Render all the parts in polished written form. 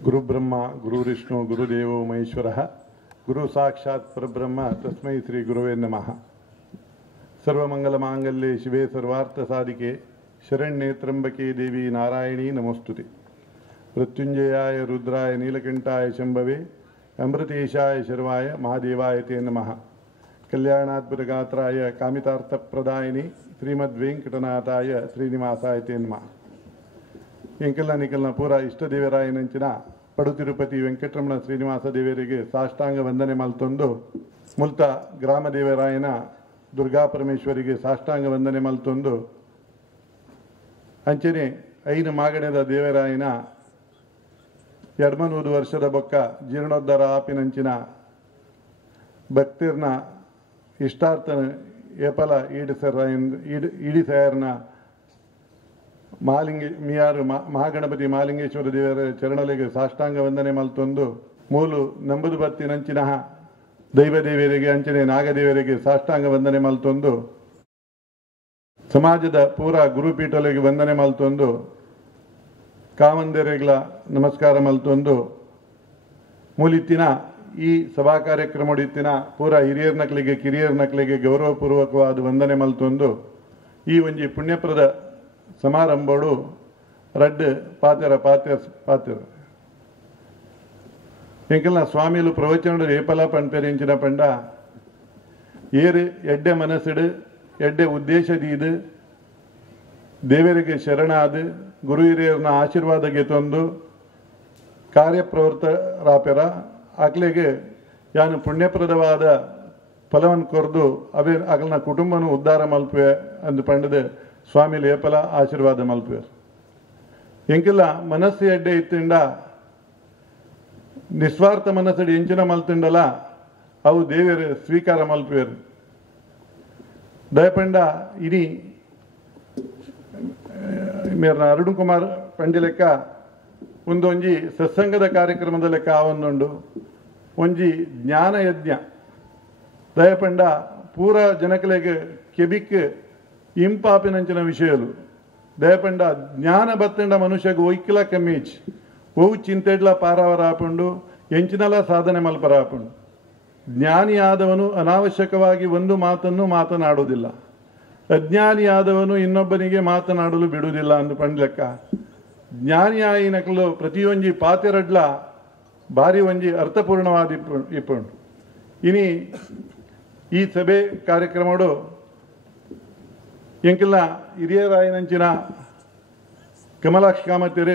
गुरुब्रह्मा गुरुविष्णु गुरुदेवो महेश्वरः गुरु साक्षात् परब्रह्म तस्मै श्री गुरुवे नमः। सर्वमंगलमांगल्ये शिवे सर्वार्थसाधिके शरण्ये त्र्यंबके देवी नारायणी नमोस्तुते। मृत्युंजयाय रुद्राय नीलकंठाय शंभवे अमृतेशाय शर्वाय महादेवाय ते नमः। कल्याणाद्भुतगात्राय कामितार्थप्रदायिनी श्रीमद्वेंकटनाथाय श्रीनिवासाय ते नमः। ಎಂಕಲ್ನ ನಿಕಲ್ನ ಪೂರ ಇಷ್ಟದೇವರಾಯನಂಚಿನ ಪಡು ತಿರುಪತಿ ವೆಂಕಟರಮಣ ಶ್ರೀನಿವಾಸ ದೇವರಿಗೆ ಸಾಷ್ಟಾಂಗ ವಂದನೆ ಮಲ್ತೊಂದು ಮುಲ್ತ ಗ್ರಾಮ ದೇವರಾಯನ ದುರ್ಗಾ ಪರಮೇಶ್ವರಿಗೆ ಸಾಷ್ಟಾಂಗ ವಂದನೆ ಮಲ್ತೊಂದು ಅಂಚನೆ ಐನು ಮಾಗಣದ ದೇವರಾಯನ ಎಡ್ಮನೂರು ವರ್ಷದ ಬೊಕ್ಕ ಜೀರ್ಣೋದ್ಧಾರ ಆಪಿನಂಚಿನ ಭಕ್ತಿರ್ನ ಇಷ್ಟಾರ್ಥನ ಏಪಲ ಈಡಿ ಸಯರ್ನ ಮಹಾಗಣಪತಿ ಮಹಾಲಿಂಗೇಶ್ವರ ದೇವರ ಚರಣಲಿಗೆ ಸಾಷ್ಟಾಂಗ ವಂದನೆ ಮಲ್ತೊಂದು ಮೂಲು ನಂಬುದು ಬತ್ತಿನಂಚಿನ ದೈವದೇವರಿಗೆ ಅಂಚನೆ ನಾಗದೇವರಿಗೆ ಸಾಷ್ಟಾಂಗ ವಂದನೆ ಮಲ್ತೊಂದು ಸಮಾಜದ ಪೂರ ಗುರುಪೀಠಲಿಗೆ ವಂದನೆ ಮಲ್ತೊಂದು ಕಾಮಂದಿರೆಗಳ ನಮಸ್ಕಾರ ಮಲ್ತೊಂದು ಮೂಲಿತ್ತಿನ ಈ ಸಭಾ ಕಾರ್ಯಕ್ರಮಡಿತ್ತಿನ ಪೂರ ಹಿರಿಯರ್ ನಕಲಿಗೆ ಕಿರಿಯರ್ ನಕಲಿಗೆ ಗೌರವಪೂರ್ವಕವಾದ ವಂದನೆ ಮಲ್ತೊಂದು ಈ ಒಂಜಿ ಪುಣ್ಯಪ್ರದ ಸಮಾರಂಭಡು ರಡ್ಡು ಪಾತ್ರ ಎಂಕಲ್ನ ಸ್ವಾಮಿಲು ಪ್ರವಚನ ಏಪಲ ಪಂಪೆರಿಂಚಿನ ಪಂಡ ಏರು ಎಡ್ಡೆ ಮನಸ್ಸಿಡು ಎಡ್ಡೆ ಉದ್ದೇಶದೀದು ದೇವರಿಗೆ ಶರಣಾದು ಗುರು ಹಿರಿಯರನ್ನ ಆಶೀರ್ವಾದಗೆ ತಂದು ಕಾರ್ಯಪ್ರವೃತ್ತರಾಪೆರ ಆಕ್ಲೆಗೆ ಯಾನು ಪುಣ್ಯಪ್ರದವಾದ ಫಲವನ್ನು ಕೊರ್ದು ಅವೇ ಆಗಲ್ನ ಕುಟುಂಬನು ಉದ್ಧಾರ ಮಲ್ಪುವೆ ಅಂದು ಪಂಡದು ಸ್ವಾಮಿಲಿ ಏಪಲ ಆಶೀರ್ವಾದ ಮಲ್ಪುವೆ ಎಂಕಿಲ್ಲ ಮನಸ್ಸು ಎಡ್ಡೆ ಇತ್ತಿಂಡ ನಿಸ್ವಾರ್ಥ ಮನಸ್ಸಡಿ ಎಂಚಿನ ಮಲ್ತಿಂಡಲ್ಲ ಅವು ದೇವರು ಸ್ವೀಕಾರ ಮಲ್ಪುವೇರು ದಯಪಂಡ ಇಡೀ ಮೇರ್ನ ಅರುಣ್ ಕುಮಾರ್ ಪಂಡಿ ಲೆಕ್ಕ ಒಂದೊಂಜಿ ಸತ್ಸಂಗದ ಕಾರ್ಯಕ್ರಮದ ಲೆಕ್ಕ ಆವೊಂದುಂಡು ಒಂಜಿ ಜ್ಞಾನ ಯಜ್ಞ ದಯಪಂಡ ಪೂರ ಜನಕಲೆಗೆ ಕೆಬಿಕ್ ಇಂಪಾಪಿನಂಚಿನ ವಿಷಯಲು ದಯಪಂಡ ಜ್ಞಾನ ಬತ್ತಂಡ ಮನುಷ್ಯಗೆ ಒಯ್ಕಿಲ ಕಮ್ಮೀಚ್ ಓವು ಚಿಂತೆಡ್ಲ ಪಾರಾವರ ಹಾಪುಂಡು ಎಂಚಿನಲ ಸಾಧನೆ ಮಲ್ಪರ ಹಾಪುಂಡು ಜ್ಞಾನಿಯಾದವನು ಅನಾವಶ್ಯಕವಾಗಿ ಒಂದು ಮಾತನ್ನು ಮಾತನಾಡುವುದಿಲ್ಲ, ಅಜ್ಞಾನಿಯಾದವನು ಇನ್ನೊಬ್ಬನಿಗೆ ಮಾತನಾಡಲು ಬಿಡುವುದಿಲ್ಲ ಅಂದು ಪಂಡ್ಲೆಕ್ಕ ಜ್ಞಾನಿಯಾಯಿ ನಕಲು ಪ್ರತಿಯೊಂಜಿ ಪಾತೆರಡ್ಲ ಭಾರಿ ಒಂಜಿ ಅರ್ಥಪೂರ್ಣವಾದ ಇಪ್ಪುಂಡು. ಇನಿ ಈ ಸಭೆ ಕಾರ್ಯಕ್ರಮಡು ಎಂಕಿಲ್ಲ ಹಿರಿಯರಾಯನಂಚಿನ ಕಮಲಾಕ್ಷ ಕಾಮತಿರು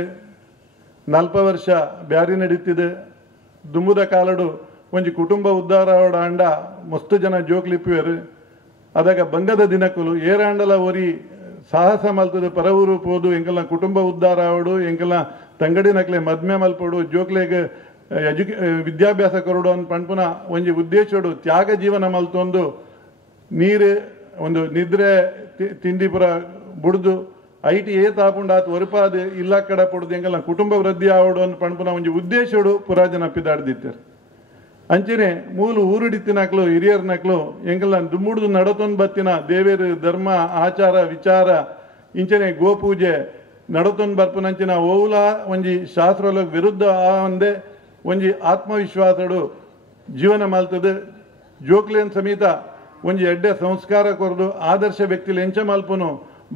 40 ವರ್ಷ ಬ್ಯಾರಿ ನಡೀತಿದೆ ದುಂಬುದ ಕಾಲಡು ಒಂಜಿ ಕುಟುಂಬ ಉದ್ಧಾರ ಆಂಡ ಮಸ್ತು ಜನ ಜೋಕ್ಲಿಪ್ಪುವೆರು ಅದಾಗ ಬಂಗದ ದಿನಕ್ಕಲು ಏರಾಂಡಲ ಒರಿ ಸಾಹಸ ಮಲ್ತದೆ ಪರವೂರು ಪೋದು ಎಂಕಲ್ನ ಕುಟುಂಬ ಉದ್ಧಾರ ಆವಡು ಎಂಕಲ್ನ ತಂಗಡಿ ನಕ್ಲೆ ಮದ್ಮೆ ಮಲ್ಪಡು ಜೋಕ್ಲೆಗೆ ವಿದ್ಯಾಭ್ಯಾಸ ಕೊರಡು ಅಂತ ಪಂಪುನ ಒಂಜಿ ಉದ್ದೇಶಡು ತ್ಯಾಗ ಜೀವನ ಮಲ್ತೊಂದು ನೀರು ಒಂದು ನಿದ್ರೆ ತಿಂಡಿ ಪುರ ಬುಡ್ದು ಐಟಿ ಏತಾಪುಂಡು ಆತು ಒರಪಾದು ಇಲ್ಲ ಕಡ ಪಡುದು ಎಂಕಲ್ನ ಕುಟುಂಬ ವೃದ್ಧಿ ಆವಡು ಅಂತ ಪಂಪುನ ಒಂಜಿ ಉದ್ದೇಶಡು ಪುರಾಜನ ಪಿದಾಡ್ದಿತ್ತರು ಅಂಚನೆ ಮೂಲು ಊರುಡಿತ್ತಿನಕ್ಲು ಹಿರಿಯರ್ನಕ್ಲು ಎಂಕಲ್ನ ದುಂಬುಡ್ದು ನಡತೊಂದು ಬತ್ತಿನ ದೇವೇರು ಧರ್ಮ ಆಚಾರ ವಿಚಾರ ಇಂಚನೆ ಗೋಪೂಜೆ ನಡತೊಂದು ಬರ್ಪುನಂಚಿನ ಓವುಲ ಒಂಜಿ ಶಾಸ್ತ್ರಲೋಕ ವಿರುದ್ಧ ಒಂದೇ ಒಂಜಿ ಆತ್ಮವಿಶ್ವಾಸಡು ಜೀವನ ಮಲ್ತದು ಜೋಕ್ಲೇನ್ ಸಮೇತ ಒಂಜಿ ಎಡ್ಡೆ ಸಂಸ್ಕಾರ ಕೊರದು ಆದರ್ಶ ವ್ಯಕ್ತಿಲಿ ಎಂಚ ಮಲ್ಪುನು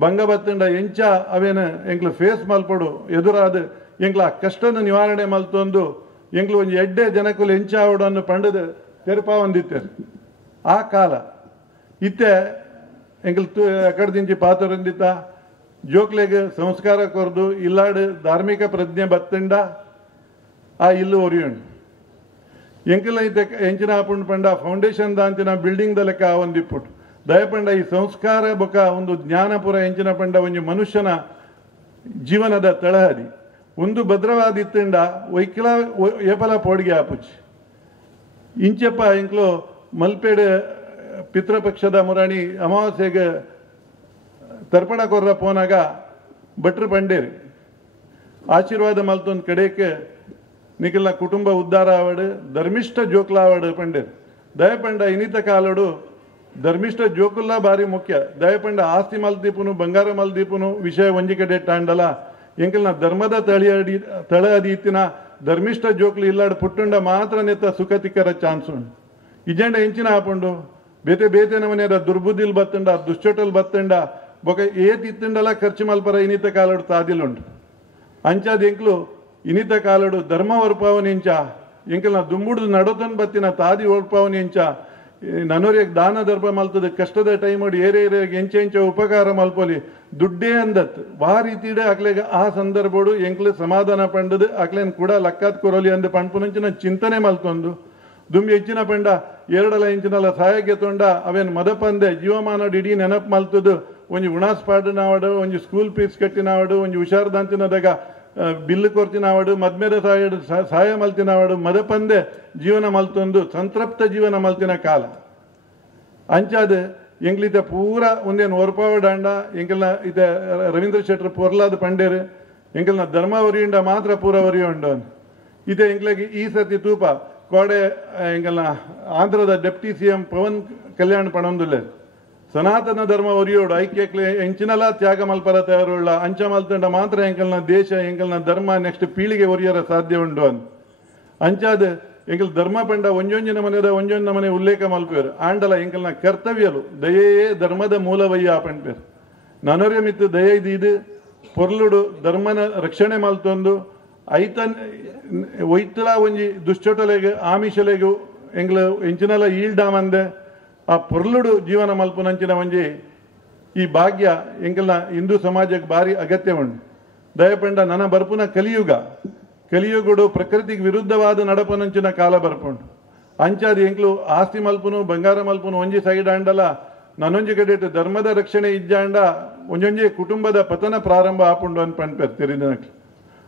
ಬಂಗ ಬತ್ತಂಡ ಎಂಚ ಅವೇನು ಎಂಕ್ಲು ಫೇಸ್ ಮಲ್ಪಡು ಎದುರಾದು ಎಂಕ್ಲ ಕಷ್ಟನ ನಿವಾರಣೆ ಮಲ್ತೊಂದು ಎಂಕ್ಲು ಒಂಜಿ ಎಡ್ಡೆ ಜನಕ್ಕಲು ಎಂಚ ಆವಡನ್ನು ಪಂಡದು ತೆರಪ ಹೊಂದಿತ್ತೇರು ಆ ಕಾಲ ಇತ್ತೆ ಎಂಕ್ಲು ಅಕಡ್ದಿಂಚಿ ಪಾತ್ರೊಂದಿತ್ತ ಜೋಕ್ಲೆಗೆ ಸಂಸ್ಕಾರ ಕೊರದು ಇಲ್ಲಾಡು ಧಾರ್ಮಿಕ ಪ್ರಜ್ಞೆ ಬತ್ತಂಡ ಆ ಇಲ್ಲು ಒರಿಯುಂಡು ಎಂಕಲ ಐತೆ ಎಂಚಿನ ಆಪುಂಡು ಪಂಡ ಫೌಂಡೇಶನ್ ದಾಂಚಿನ ಬಿಲ್ಡಿಂಗ್ ದ ಲೆಕ್ಕ ಒಂದಿಪ್ಪುಟ್ಟು ದಯಪಂಡ ಈ ಸಂಸ್ಕಾರ ಬೊಕ ಒಂದು ಜ್ಞಾನಪುರ ಎಂಚಿನ ಪಂಡ ಒಂಜಿ ಮನುಷ್ಯನ ಜೀವನದ ತಳಹದಿ ಒಂದು ಭದ್ರವಾದಿತ್ತಂಡ ಒಯ್ಕಿಲ ಏಪಲ ಪೋಡಿಗೆ ಆಪುಚ್ಚಿ ಇಂಚಪ್ಪ ಎಂಕ್ಲು ಮಲ್ಪೇಡು ಪಿತೃಪಕ್ಷದ ಮುರಾಣಿ ಅಮಾವಾಸ್ಯೆಗೆ ತರ್ಪಣ ಕೊರ್ರ ಪೋನಾಗ ಭಟ್ರು ಪಂಡೇರಿ ಆಶೀರ್ವಾದ ಮಲ್ತೊಂದು ಕಡೆಗೆ ನಿಖಿಲ್ನ ಕುಟುಂಬ ಉದ್ಧಾರ ಆವಡು ಧರ್ಮಿಷ್ಠ ಜೋಕ್ಲ ಆವಡು ಪಂಡೇರು ದಯಪಂಡ ಇನಿತ ಕಾಲಡು ಧರ್ಮಿಷ್ಠ ಜೋಕುಲ್ಲ ಬಾರಿ ಮುಖ್ಯ ದಯಪಂಡ ಆಸ್ತಿ ಮಲ್ದೀಪುನು ಬಂಗಾರ ಮಲ್ದೀಪುನು ವಿಷಯ ಒಂಜಿ ಕಡೆ ಟಾಂಡಲ ಎಂಕಲ್ನ ಧರ್ಮದ ತಳ ಅದಿ ಇತ್ತಿನ ಧರ್ಮಿಷ್ಠ ಜೋಕ್ಲು ಇಲ್ಲಾಡು ಪುಟ್ಟುಂಡ ಮಾತ್ರ ನೆತ್ತ ಸುಖ ತಿಕ್ಕರ ಚಾನ್ಸ್ ಉಂಡು ಇಜೆಂಡ ಎಂಚಿನ ಆಪುಂಡು ಬೇತೆ ಬೇತೆ ನಮನೆದ ದುರ್ಬುದ್ಧಿಲ್ ಬತ್ತಂಡ ದುಶ್ಚಟಲ್ ಬತ್ತಂಡ ಬೊಕ ಏತಿತ್ತಂಡಲ ಖರ್ಚು ಮಲ್ಪರ ಇನಿತ ಕಾಲಡು ತಾದಿಲುಂಡು ಅಂಚಾದ ಎಂಕ್ಲು ಇನಿತ ಕಾಲಡು ಧರ್ಮ ವರ್ಪಾವನಿಂಚ ಎಂಕಲ್ನ ದುಂಬುಡ್ದು ನಡೋತನ್ ಬತ್ತಿನ ತಾದಿ ವರ್ಪಾವನಿಂಚ ನನೋರಿಯಕ್ಕೆ ದಾನ ಧರ್ಮ ಮಲ್ತದ ಕಷ್ಟದ ಟೈಮೋಡು ಏರಿಯಾಗೆ ಎಂಚ ಉಪಕಾರ ಮಲ್ಪೊಲಿ ದುಡ್ಡೇ ಅಂದತ್ ಆ ರೀತಿಡೆ ಅಕ್ಲೆಗೆ ಆ ಸಂದರ್ಭಡು ಎಂಕ್ಲು ಸಮಾಧಾನ ಪಂಡದು ಅಕ್ಲೇನ್ ಕೂಡ ಲಕ್ಕಾತ್ ಕೊರೋಲಿ ಅಂದ ಪಂಡ್ಪುನಂಚಿನ ಚಿಂತನೆ ಮಲ್ತೊಂದು ದುಂಬಿ ಹೆಚ್ಚಿನ ಪಂಡ ಎರಡಲ ಇಂಚಿನಲ್ಲ ಸಹಾಯಕ್ಕೆ ತೊಂಡ ಅವೇನು ಮದಪಂದೆ ಜೀವಮಾನಡು ಇಡೀ ನೆನಪು ಮಲ್ತದು ಒಂಜಿ ಉಣಾಸ್ ಪಾಡಿನವಾಡು ಒಂಜಿ ಸ್ಕೂಲ್ ಫೀಸ್ ಕಟ್ಟಿನವಾಡು ಒಂಜಿ ಹುಷಾರ್ದಂಚಿನದಾಗ ಬಿಲ್ಲು ಕೊರ್ತಿನವಾಡು ಮದ್ಮೇದ ಸಹಾಯ ಮಲ್ತಿನವಾಡು ಮದಪಂದೆ ಜೀವನ ಮಲ್ತೊಂದು ಸಂತೃಪ್ತ ಜೀವನ ಮಲ್ತಿನ ಕಾಲ ಅಂಚಾದ ಎಂಗ್ಲಿತ ಪೂರ ಒಂದೇನು ಒರ್ಪಾವಡಾಂಡ ಎಂಕಲ್ನ ಇತ ರವೀಂದ್ರ ಶೆಟ್ಟರ್ ಪೊರ್ಲಾದ ಪಂಡೇರು ಎಂಕಲ್ನ ಧರ್ಮ ಒರಿಯುಂಡ ಮಾತ್ರ ಪೂರ ಒರಿಯುಂಡು ಇತ ಎಂಕ್ಲಿಗೆ ಈ ಸತಿ ತೂಪ ಕೋಡೆ ಎಂಕಲ್ನ ಆಂಧ್ರದ ಡೆಪ್ಟಿ CM ಪವನ್ ಕಲ್ಯಾಣ್ ಪಣೊಂದುಲ್ಲೆ ಸನಾತನ ಧರ್ಮ ಒರಿಯೋಡು ಐಕ್ಯಕ್ಕೆ ಎಂಚಿನಲ ತ್ಯಾಗ ಮಲ್ಪರ ತಯಾರುಳ್ಳ ಅಂಚ ಮಲ್ತಂಡ ಮಾತ್ರ ಎಂಕಲ್ನ ದೇಶ ಎಂಕಲ್ನ ಧರ್ಮ ನೆಕ್ಸ್ಟ್ ಪೀಳಿಗೆ ಒರಿಯರ ಸಾಧ್ಯ ಉಂಡು ಅಂತ ಅಂಚಾದ ಎಂಕಲ್ ಧರ್ಮ ಪಂಡ ಒಂಜೊಂಜಿನ ಮನೆದ ಒಂಜೊಂದು ಮನೆ ಉಲ್ಲೇಖ ಮಲ್ಪೇರು ಆಂಡಲ ಎಂಕಲ್ನ ಕರ್ತವ್ಯಲು ದಯೆಯೇ ಧರ್ಮದ ಮೂಲವಯ್ಯ ಪಂಪೇರು ನನೊರೆ ಮಿತ್ತು ದಯೆ ಇದು ಪೊರ್ಲುಡು ಧರ್ಮನ ರಕ್ಷಣೆ ಮಲ್ತೊಂದು ಐತನ್ ಒಯ್ತಲ ಒಂಜಿ ದುಶ್ಚಟಲೆಗೆ ಆಮಿಷಲೆಗು ಎಂಗ್ಲ ಎಂಚಿನಲ ಈಲ್ಡಾಮಂದೆ ಆ ಪೊರ್ಲುಡು ಜೀವನ ಮಲ್ಪುನಂಚಿನ ಒಂಜಿ ಈ ಭಾಗ್ಯ ಎಂಕಲ್ನ ಹಿಂದೂ ಸಮಾಜಕ್ಕೆ ಭಾರಿ ಅಗತ್ಯ ಉಂಟು ದಯಪಂಡ ನನ್ನ ಬರ್ಪುನ ಕಲಿಯುಗುಡು ಪ್ರಕೃತಿಗೆ ವಿರುದ್ಧವಾದ ನಡಪನಂಚಿನ ಕಾಲ ಬರ್ಪುಂಡು ಅಂಚಾದ ಎಂಕ್ಲು ಆಸ್ತಿ ಮಲ್ಪುನು ಬಂಗಾರ ಮಲ್ಪುನು ಒಂಜಿ ಸೈಡ್ ಆಂಡಲ ನನ್ನೊಂಜಿ ಕಡೆಟ್ ಧರ್ಮದ ರಕ್ಷಣೆ ಇಜ್ಜಾಂಡ ಒಂಜೊಂಜಿ ಕುಟುಂಬದ ಪತನ ಪ್ರಾರಂಭ ಆಪುಂಡು ಅಂತ ಪಂಪೇರು ತಿರಿದನಕ್ಲು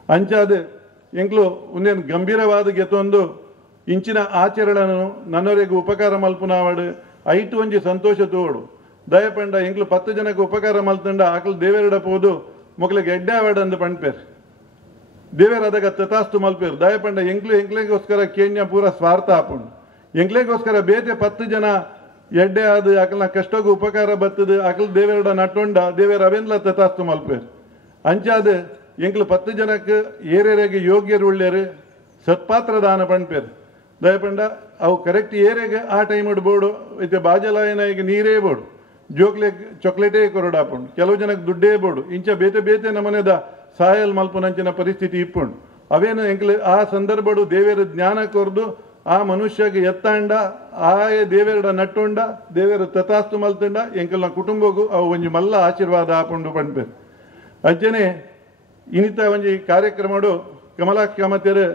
ಅಂಚಾದ ಎಂಕ್ಲು ಒಂದೇನು ಗಂಭೀರವಾದ ಗೆತ್ತೊಂದು ಇಂಚಿನ ಆಚರಣೆನು ನನ್ನವರೆಗೂ ಉಪಕಾರ ಮಲ್ಪುನಾವಡು ಐಟು ಒಂಜಿ ಸಂತೋಷ ತೋಡು ದಯಪಂಡ ಎಂಕ್ಲು 10 ಜನಕ್ಕೆ ಉಪಕಾರ ಮಲ್ತಂಡ ಆಕಲು ದೇವೇರಡ ಪೋದು ಮೊಕ್ಲಿಗೆ ಎಡ್ಡೆ ಆವಡಂದು ಪಂಪೇರು ದೇವೇರ ಅದಾಗ ತಥಾಸ್ತು ಮಲ್ಪೇರು ದಯಪಂಡ ಎಂಕ್ಲೆಗೋಸ್ಕರ ಕೇನ್ಯ ಪೂರ ಸ್ವಾರ್ಥ ಆಪುಂಡು ಎಂಕ್ಲೆಗೋಸ್ಕರ ಬೇತೆ 10 ಜನ ಎಡ್ಡೆ ಆದ ಆಕಲ್ನ ಕಷ್ಟಗೂ ಉಪಕಾರ ಬತ್ತದು ಆಕಲ್ ದೇವೇರಡ ನಟ್ಟೊಂಡ ದೇವೇರ ಅವೆನ್ಲ ತಥಾಸ್ತು ಮಲ್ಪೇರು ಅಂಚಾದ ಎಂಕ್ಲು 10 ಜನಕ್ಕೆ ಏರೇರೆಗೆ ಯೋಗ್ಯರು ಉಳ್ಳೇರು ಸತ್ಪಾತ್ರ ದಾನ ಪಂಪೇರು ದಯಪಂಡ ಅವು ಕರೆಕ್ಟ್ ಏರೆಗೆ ಆ ಟೈಮ್ ಬೋಡು ಐತೆ ಬಾಜಲಾಯನ ಈಗ ನೀರೇ ಬೋಡು ಜೋಕ್ಲೆ ಚೊಕ್ಲೇಟೇ ಕೊರಡಾಪುಂಡು ಕೆಲವು ಜನಕ್ಕೆ ದುಡ್ಡೇ ಬೋಡು ಇಂಚ ಬೇತೆ ಬೇತೆ ನಮನೆದ ಸಾಯಲ್ ಮಲ್ಪುನಂಚಿನ ಪರಿಸ್ಥಿತಿ ಇಪ್ಪುಂಡು ಅವೇನು ಎಂಕ್ಲೆ ಆ ಸಂದರ್ಭಡು ದೇವೇರ ಜ್ಞಾನ ಕೊರ್ದು ಆ ಮನುಷ್ಯಗೆ ಎತ್ತಾಂಡ ಆಯ ದೇವೇರಡ ನಟ್ಟುಂಡ ದೇವೇರ ತಥಾಸ್ತು ಮಲ್ತಂಡ ಎಂಕಲ್ನ ಕುಟುಂಬಗೂ ಅವು ಒಂಜಿ ಮಲ್ಲ ಆಶೀರ್ವಾದ ಆಪುಂಡು ಪಂಪೇರು ಅಜ್ಜನೆ ಇನಿತ ಒಂಜಿ ಕಾರ್ಯಕ್ರಮಡು ಕಮಲಾಕ್ಷ ಕಾಮತೆರು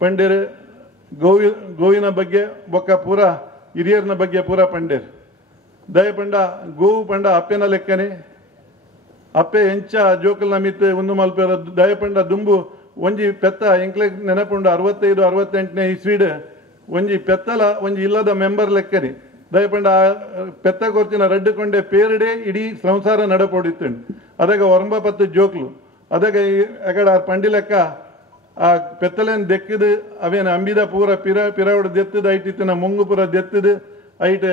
ಪಂಡೇರು ಗೋವಿನ ಬಗ್ಗೆ ಬೊಕ್ಕ ಪೂರ ಹಿರಿಯರ್ನ ಬಗ್ಗೆ ಪೂರ ಪಂಡೇರು ದಯಪಂಡ ಗೋವು ಪಂಡ ಅಪ್ಪೆನ ಲೆಕ್ಕನೆ ಅಪ್ಪೆ ಎಂಚ ಜೋಕಲ್ನ ಮಿತ್ ಒಂದು ಮಲ್ಪೇರ ದಯಪಂಡ ದುಂಬು ಒಂಜಿ ಪೆತ್ತ ಎಂಕ್ಲೆ ನೆನಪುಂಡು 65-68ನೇ ಇಸ್ವೀಡ್ ಒಂಜಿ ಪೆತ್ತಲ ಒಂಜಿ ಇಲ್ಲದ ಮೆಂಬರ್ ಲೆಕ್ಕನೆ ದಯಪಂಡ ಪೆತ್ತ ಕೊರ್ಚಿನ ರಡ್ಡು ಕೊಂಡೆ ಪೇರಡೆ ಇಡೀ ಸಂಸಾರ ನಡಪೊಡಿತ್ತುಂಡು ಅದಾಗ 9 ಜೋಕ್ಲು ಅದಾಗ ಅಗಡ ಪಂಡಿ ಲೆಕ್ಕ ಆ ಪೆತ್ತಲೇನು ದೆಕ್ಕದು ಅವೇನು ಅಂಬಿದ ಪೂರ ಪಿರವಡು ದೆತ್ತದು ಐಟಿತ್ತಿನ ಮುಂಗು ಪೂರ ದೆತ್ತದು ಐಟ್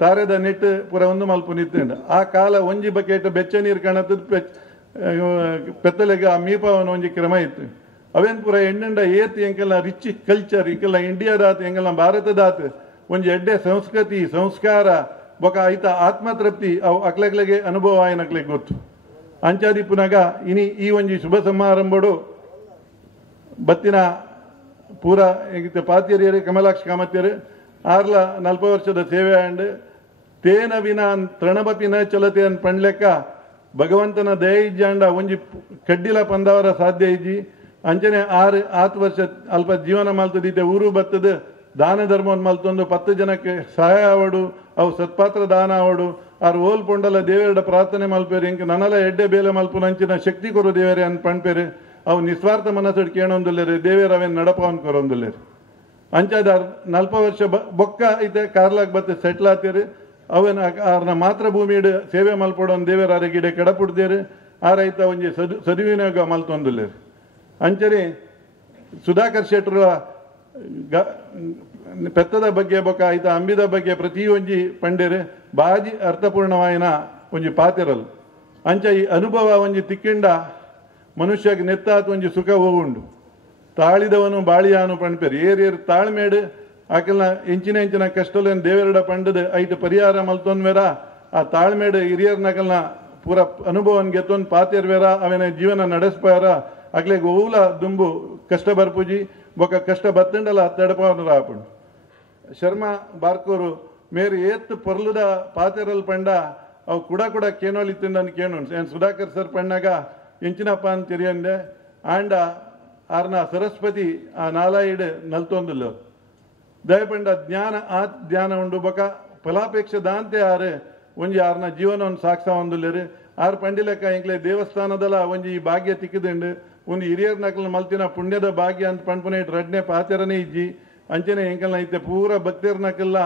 ತಾರೆದ ನೆಟ್ ಪೂರ ಒಂದು ಮಲ್ಪು ನಿತ್ತುಂಡು ಆ ಕಾಲ ಒಂಜಿ ಬಕೆಟ್ ಬೆಚ್ಚ ನೀರು ಕಾಣತ್ತದ ಪೆತ್ತಲೆಗೆ ಆ ಮೀಪವನ ಒಂಜಿ ಕ್ರಮ ಇತ್ತು ಅವೇನು ಪೂರ ಎಣ್ಣೆಂಡ ಏತ್ ಎಂಕೆಲ್ಲ ರಿಚ್ ಕಲ್ಚರ್ ಇಂಕೆಲ್ಲ ಇಂಡಿಯಾದಾತ ಎಂಗೆಲ್ಲ ಭಾರತದಾತ ಒಂಜಿ ಎಡ್ಡೆ ಸಂಸ್ಕೃತಿ ಸಂಸ್ಕಾರ ಬೊಕ ಐತ ಆತ್ಮತೃಪ್ತಿ ಅವು ಅಕ್ಲೆಗ್ಲೆಗೆ ಅನುಭವ ಆಯ್ನಕ್ಲೆಗೆ ಗೊತ್ತು ಅಂಚಾದಿ ಪುನಗ ಇನಿ ಈ ಒಂಜಿ ಶುಭ ಸಮಾರಂಭಡು ಬತ್ತಿನ ಪೂರ ಪಾತಿಯರಿಯರು ಕಮಲಾಕ್ಷ ಕಾಮತ್ಯರು 40 ವರ್ಷದ ಸೇವೆ ಆಂಡ್ ತೇನ ವಿನ ತೃಣಬಪಿನ ಚಲತೆ ಅನ್ ಪಂಡ್ಲೆಕ್ಕ ಭಗವಂತನ ದಯ ಇಜ್ಜಾಂಡ ಒಂಜಿ ಕಡ್ಡಿಲ ಪಂದವರ ಸಾಧ್ಯ ಇಜ್ಜಿ ಅಂಚನೆ 6 ವರ್ಷ ಅಲ್ಪ ಜೀವನ ಮಲ್ತದೀತೆ ಊರು ಬತ್ತದ ದಾನ ಧರ್ಮವನ್ನು ಮಲ್ತೊಂದು 10 ಜನಕ್ಕೆ ಸಹಾಯ ಆವಡು ಅವು ಸತ್ಪಾತ್ರ ದಾನ ಆವಡು ಆರು ಓಲ್ ಪೊಂಡಲ ದೇವರ ಪ್ರಾರ್ಥನೆ ಮಲ್ಪೇರು ಎಂಕ ನನಲ ಎಡ್ಡೆ ಬೇಲೆ ಮಲ್ಪು ನಂಚಿನ ಶಕ್ತಿ ಕೊರು ದೇವರೇ ಅನ್ ಪಂಪೇರು ಅವು ನಿಸ್ವಾರ್ಥ ಮನಸ್ಸು ಕೇಳೊಂದಿಲ್ಲೇರಿ ದೇವೇರ ಅವೇನು ನಡಪವನ್ ಕೊರೊಂದಿಲ್ಲೇರಿ ಅಂಚಾದ 40 ವರ್ಷ ಬೊಕ್ಕ ಐತೆ ಕಾರ್ಲಾಗ್ ಬತ್ತೆ ಸೆಟ್ಲ್ ಆತೀರಿ ಅವನ ಆರ್ನ ಮಾತ್ರ ಭೂಮಿಡ್ ಸೇವೆ ಮಲ್ಪಡೋನ್ ದೇವೇರ ಗಿಡ ಕೆಡಪುಡ್ದೇರಿ ಆರೈತ ಒಂಜಿ ಸದುವಿನಿಯೋಗ ಮಲ್ತೊಂದಿಲ್ಲೇರಿ ಅಂಚರಿ ಸುಧಾಕರ್ ಶೆಟ್ಟರು ಪೆತ್ತದ ಬಗ್ಗೆ ಬೊಕ್ಕ ಐತ ಅಂಬಿದ ಬಗ್ಗೆ ಪ್ರತಿ ಒಂಜಿ ಪಂಡೇರು ಬಾಜಿ ಅರ್ಥಪೂರ್ಣವಾಯಿನ ಒಂಜಿ ಪಾತಿರಲ್ ಅಂಚ ಈ ಅನುಭವ ಒಂಜಿ ತಿಕ್ಕಿಂಡ ಮನುಷ್ಯಗೆ ನೆತ್ತಾತ ಒಂಜಿ ಸುಖ ಹೋಗುಂಡು ತಾಳಿದವನು ಬಾಳಿಯಾನು ಪಣ್ಪೇರು ಏರೇರು ತಾಳ್ಮೇಡು ಆಕಲ್ನ ಎಂಚಿನ ಕಷ್ಟಲೇನು ದೇವರಡ ಪಂಡದು ಐಟು ಪರಿಹಾರ ಮಲ್ತೊಂದ್ವೇರ ಆ ತಾಳ್ಮೇಡು ಹಿರಿಯರ್ನಕಲ್ನ ಪೂರ ಅನುಭವನ್ ಗೆತ್ತೊಂದು ಪಾತಿರ್ವೇರ ಅವನ ಜೀವನ ನಡೆಸ್ಪಾರ ಆಗ್ಲೇಗ ಓಲ ದುಂಬು ಕಷ್ಟ ಬರ್ಪುಜಿ ಬೊಕ ಕಷ್ಟ ಬತ್ತಂಡಲ್ಲ ತಡಪವನ ರಾಪುಂಡು ಶರ್ಮಾ ಬಾರ್ಕೋರು ಮೇರು ಏತ್ ಪೊರ್ಲುದ ಪಾತಿರಲ್ ಪಂಡ ಅವು ಕೂಡ ಕೇನೋಲಿತ್ತಿಂದ ಕೇಣುಂಡು ಏನು ಸುಧಾಕರ್ ಸರ್ ಪಣ್ಣಾಗ ಎಂಚಿನಪ್ಪ ಅಂತ ತಿರಿಯಂದೆ ಆಂಡ ಆರ್ನ ಸರಸ್ವತಿ ಆ ನಾಲಾಯಿಡ್ ನಲ್ತೊಂದುಲ್ಲು ದಯಪಂಡ ಜ್ಞಾನ ಆ ಧ್ಯಾನ ಉಂಡು ಬೊಕ ಫಲಾಪೇಕ್ಷ ದಾಂತೆ ಆರು ಒಂಜಿ ಆರ್ನ ಜೀವನವನ್ನು ಸಾಕ್ಸ ಒಂದುಲ್ಲೇರು ಆರು ಪಂಡಿಲೆಕ್ಕ ಇಂಕ್ಲೆ ದೇವಸ್ಥಾನದಲ್ಲ ಒಂಜಿ ಈ ಭಾಗ್ಯ ತಿಕ್ಕದಿಂಡು ಒಂದು ಹಿರಿಯರ್ ನಕಲ್ ಮಲ್ತಿನ ಪುಣ್ಯದ ಭಾಗ್ಯ ಅಂತ ಪಣ್ಪುನ ಇಟ್ಟು ರಡ್ನೆ ಪಾತೆರನೇ ಇಜ್ಜಿ ಅಂಚನೆ ಎಂಕಲ್ನ ಐತೆ ಪೂರ ಭಕ್ತಿಯರ್ ನಕಲ್ಲ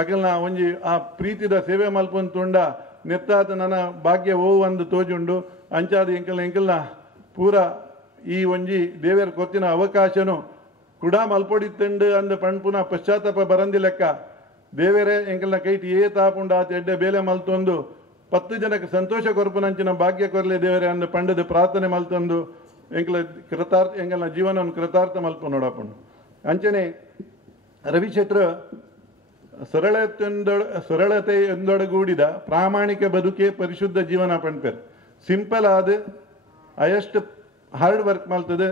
ಅಕಲ್ನ ಒಂಜಿ ಆ ಪ್ರೀತಿದ ಸೇವೆ ಮಲ್ಪನ್ ತುಂಡ ನೆತ್ತಾತ ನನ್ನ ಭಾಗ್ಯ ಓ ಒಂದು ತೋಜುಂಡು ಅಂಚಾದ ಎಂಕಲ್ನ ಪೂರ ಈ ಒಂಜಿ ದೇವರ ಕೊತ್ತಿನ ಅವಕಾಶನು ಕೂಡ ಮಲ್ಪೊಡಿತ್ತಂಡು ಅಂದ ಪಣ್ಪುನ ಪಶ್ಚಾತ್ತಾಪ ಬರಂದಿ ಲೆಕ್ಕ ದೇವರೇ ಎಂಕಲ್ನ ಕೈಟ್ ತಾಪುಂಡ ಆತ ಎಡ್ಡೆ ಬೇಲೆ ಮಲ್ತೊಂದು 10 ಜನಕ್ಕೆ ಸಂತೋಷ ಕೊರ್ಪುನಂಚಿನ ಭಾಗ್ಯ ಕೊರ್ಲೆ ದೇವರೇ ಅಂದ ಪಂಡದ ಪ್ರಾರ್ಥನೆ ಮಲ್ತೊಂದು ಎಂಕಲ್ನ ಜೀವನವನ್ನು ಕೃತಾರ್ಥ ಮಲ್ಪ ನೋಡಪುಂಡು ಅಂಚನೆ ರವಿ ಶೆಟ್ರು ಸರಳತೆಯೊಂದೊಡಗೂಡಿದ ಪ್ರಾಮಾಣಿಕ ಬದುಕೆ ಪರಿಶುದ್ಧ ಜೀವನ ಪಣ್ಪೇರು ಸಿಂಪಲ್ ಆದ ಅಯಷ್ಟು ಹಾರ್ಡ್ ವರ್ಕ್ ಮಲ್ತದೆ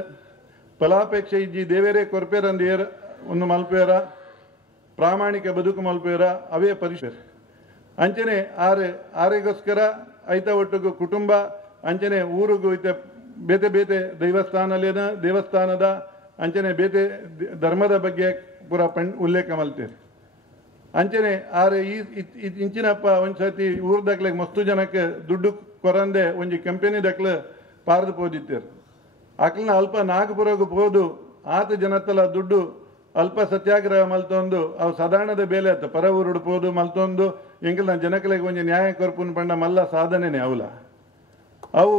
ಫಲಾಪೇಕ್ಷೆ ಇಜ್ಜಿ ದೇವರೇ ಕೊರ್ಪೇರಂದು ಒಂದು ಮಲ್ಪೇರ ಪ್ರಾಮಾಣಿಕ ಬದುಕು ಮಲ್ಪೇರ ಅವೇ ಪರಿಶುದ್ಧ ಅಂಚನೆ ಆರೆಗೋಸ್ಕರ ಐತ ಒಟ್ಟಿಗೂ ಕುಟುಂಬ ಅಂಚನೆ ಊರಿಗೂ ಐತೆ ಬೇತೆ ಬೇತೆ ದೇವಸ್ಥಾನದ ಅಂಚನೆ ಬೇತೆ ಧರ್ಮದ ಬಗ್ಗೆ ಪೂರ ಉಲ್ಲೇಖ ಮಲ್ತೇರಿ ಅಂಚನೆ ಇಂಚಿನಪ್ಪ ಒಂದು ಸರ್ತಿ ಊರ್ದಕ್ಲೆಗೆ ಮಸ್ತು ಜನಕ್ಕೆ ದುಡ್ಡು ಕೊರಂದೆ ಒಂಜಿ ಕಂಪೆನಿ ದಕ್ಲು ಪಾರ್ದು ಪೋದಿತ್ತೇರು ಅಕ್ಲನ ಅಲ್ಪ ನಾಗಪುರಗೂ ಪೋದು ಆತ ಜನತ್ತಲ ದುಡ್ಡು ಅಲ್ಪ ಸತ್ಯಾಗ್ರಹ ಮಲ್ತೊಂದು ಅವು ಸಾಧಾರಣದ ಬೇಲೆ ಆಯ್ತು ಪರ ಊರುಡು ಪೋದು ಮಲ್ತೊಂದು ಎಂಕಲ್ನ ಜನಕಲೆಗೆ ಒಂಜಿ ನ್ಯಾಯ ಕೊರ್ಪುನ್ ಪಂಡ ಮಲ್ಲ ಸಾಧನೆನೇ ಅವಲ ಅವು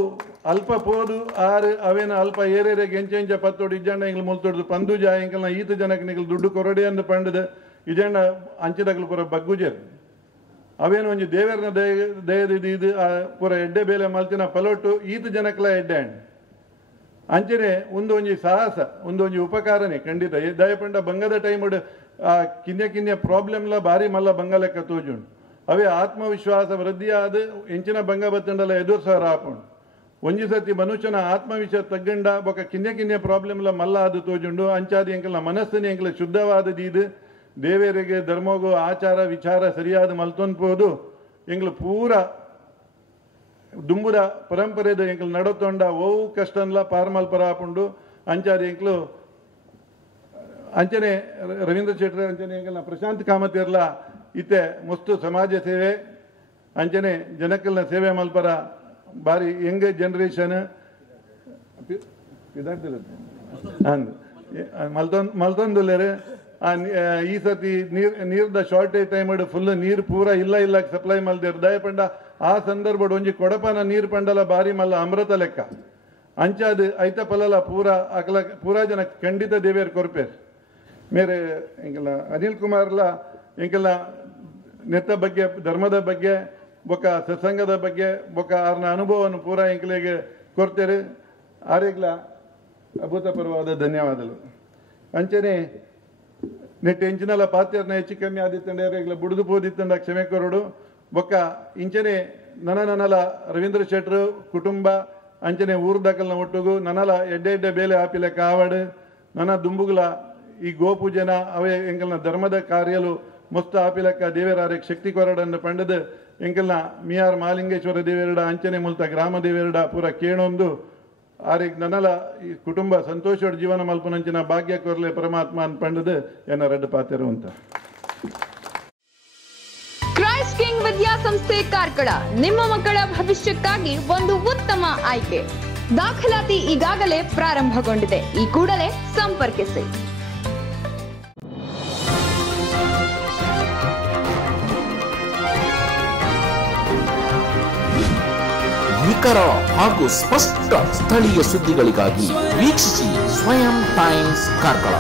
ಅಲ್ಪ ಪೋದು ಆರು ಅವೇನ ಅಲ್ಪ ಏರೇರೆಗೆ ಎಂಚ ಪತ್ತೋಡು ಇಜ್ಜಂಡ ಎಂಗ್ಲು ಮುಲ್ತೊಡ್ದು ಪಂದುಜ ಎಂಕಲ್ನ ಈತ ಜನಕ್ಕೆ ನಿಗಲು ದುಡ್ಡು ಕೊರಡೆ ಅಂದು ಪಂಡದು ಇಜಂಡ ಅಂಚಿದಗ್ಲು ಪೂರ ಬಗ್ಗುಜೇರು ಅವೇನು ಒಂಜಿ ದೇವರನ ದಯದಿದ್ದು ಇದು ಪೂರ ಎಡ್ಡೆ ಬೇಲೆ ಮಲ್ತಿನ ಪಲೋಟು ಈತ ಜನಕ್ಲ ಎಡ್ಡೆ ಅಂಡ್ ಅಂಚನೆ ಒಂದೊಂಜಿ ಸಾಹಸ ಒಂದೊಂಜಿ ಉಪಕಾರನೇ ಖಂಡಿತ ದಯಪಂಡ ಬಂಗದ ಟೈಮ್ ಆ ಕಿನ್ಯ ಪ್ರಾಬ್ಲಮ್ಲ ಭಾರಿ ಮಲ್ಲ ಬಂಗ ಲೆಕ್ಕ ತೋಜುಂಡು ಅವೇ ಆತ್ಮವಿಶ್ವಾಸ ವೃದ್ಧಿ ಆದ ಎಂಚಿನ ಬಂಗ ಬತ್ತಂಡಲ್ಲ ಎದುರ್ಸಾರ ಹಾಕೊಂಡು ಒಂಜಿ ಸತಿ ಮನುಷ್ಯನ ಆತ್ಮವಿಶ್ವಾಸ ತಗ್ಗಂಡ ಬೊಕ ಕಿನ್ಯ ಪ್ರಾಬ್ಲಮ್ಲ ಮಲ್ಲ ಅದು ತೋಜುಂಡು ಅಂಚಾದ ಎಂಕಲ್ನ ಮನಸ್ಸಿನ ಎಂಕಲ ಶುದ್ಧವಾದದ್ದು ಇದು ದೇವರಿಗೆ ಧರ್ಮಗೂ ಆಚಾರ ವಿಚಾರ ಸರಿಯಾದ ಮಲ್ತೊಂದ್ಬೋದು ಎಂಗ್ಲು ಪೂರ ದುಂಬುದ ಪರಂಪರೆದ ಎಂಕ್ಲು ನಡತೊಂಡ ಓವು ಕಷ್ಟನ್ಲ ಪಾರ್ಮಲ್ಪರ ಹಾಕೊಂಡು ಅಂಚಾದ ಎಂಕ್ಲು ಅಂಚನೆ ರವೀಂದ್ರ ಶೆಟ್ಟಿ ಅಂಚನೆ ಎಂಕಲ್ನ ಪ್ರಶಾಂತ್ ಕಾಮತಿರ್ಲ ಇತ್ತೆ ಮಸ್ತು ಸಮಾಜ ಸೇವೆ ಅಂಚನೆ ಜನಕಲ್ನ ಸೇವೆ ಮಲ್ಪರ ಬಾರಿ ಯಂಗ್ ಜನರೇಷನ್ ಮಲ್ತೊಂದುಲ್ಲೇರು ಈ ಸತಿ ನೀರ್ದ ಶಾರ್ಟೇಜ್ ಟೈಮ್ ಫುಲ್ ನೀರು ಪೂರ ಇಲ್ಲ ಸಪ್ಲೈ ಮಲ್ದೇರು ದಯಪಂಡ ಆ ಸಂದರ್ಭ ಒಂಜಿ ಕೊಡಪನ ನೀರು ಪಂಡಲ ಬಾರಿ ಮಲ್ಲ ಅಮೃತ ಲೆಕ್ಕ ಅಂಚಾದ ಐತ ಪಲಲ ಪೂರಾ ಜನ ಖಂಡಿತ ದೇವೇರ್ ಕೊರ್ಪೇರ್ ಮೇರೆ ಎಂಕಲ್ನ ಅನಿಲ್ ಕುಮಾರ್ಲ ಎಂಕಲ್ನ ನೆತ್ತ ಬಗ್ಗೆ ಧರ್ಮದ ಬಗ್ಗೆ ಬೊಕ್ಕ ಸತ್ಸಂಗದ ಬಗ್ಗೆ ಬೊಕ್ಕ ಅವ್ರನ್ನ ಅನುಭವವನ್ನು ಪೂರ ಎಂಕಲಿಗೆ ಕೊಡ್ತೇವೆ ಆರೇಗ್ಲ ಅಭೂತಪೂರ್ವವಾದ ಧನ್ಯವಾದಗಳು ಅಂಚನೆ ನೆಟ್ಟು ಎಂಚಿನಲ್ಲ ಪಾತ್ಯರ್ನ ಹೆಚ್ಚು ಕಮ್ಮಿ ಆದಿತ್ತಂಡ ಯಾರೇಗ್ಲ ಬುಡ್ದು ಪೋದಿತ್ತಂಡ ಕ್ಷಮೆ ಕೊರಡು ಬೊಕ್ಕ ಇಂಚನೆ ನನಲ ರವೀಂದ್ರ ಶೆಟ್ರು ಕುಟುಂಬ ಅಂಚನೆ ಊರ್ದಕಲ್ನ ಒಟ್ಟುಗು ನನಲ ಎಡ್ಡೆ ಬೇಲೆ ಆಪಿಲೆ ಕಾವಡು ನನ್ನ ದುಂಬುಗಳ ಈ ಗೋಪೂಜನ ಅವೇ ಎಂಕಲ್ನ ಧರ್ಮದ ಕಾರ್ಯಲು ಮಸ್ತ ಆಪಿಲಕ್ಕ ದೇವರಾರಿಗೆ ಶಕ್ತಿ ಕೊರಡನ್ನು ಪಂಡದು ಎಂಕಲ್ನ ಮಿಯಾರ್ ಮಾಲಿಂಗೇಶ್ವರ ದೇವರಡ ಅಂಚನೆ ಮುಲ್ತ ಗ್ರಾಮ ದೇವರಡ ಪೂರ ಕೇಳೊಂದು ಆರಿಗೆ ನನಲ ಈ ಕುಟುಂಬ ಸಂತೋಷದ ಜೀವನ ಮಲ್ಪನಂಚಿನ ಭಾಗ್ಯ ಕೊರ್ಲೆ ಪರಮಾತ್ಮ ಅಂತ ಪಂಡದು ಎನ್ನ ರಡ್ಡು ಪಾತೆರು ಅಂತ ಕ್ರೈಸ್ಟ್ ಕಿಂಗ್ ವಿದ್ಯಾಸಂಸ್ಥೆ ಕಾರ್ಕಳ ನಿಮ್ಮ ಮಕ್ಕಳ ಭವಿಷ್ಯಕ್ಕಾಗಿ ಒಂದು ಉತ್ತಮ ಆಯ್ಕೆ. ದಾಖಲಾತಿ ಈಗಾಗಲೇ ಪ್ರಾರಂಭಗೊಂಡಿದೆ. ಈ ಕೂಡಲೇ ಸಂಪರ್ಕಿಸಿ. ನಿಖರ ಹಾಗೂ ಸ್ಪಷ್ಟ ಸ್ಥಳೀಯ ಸುದ್ದಿಗಳಿಗಾಗಿ ವೀಕ್ಷಿಸಿ ಸ್ವಯಂ ಟೈಮ್ಸ್ ಕಾರ್ಕಳ.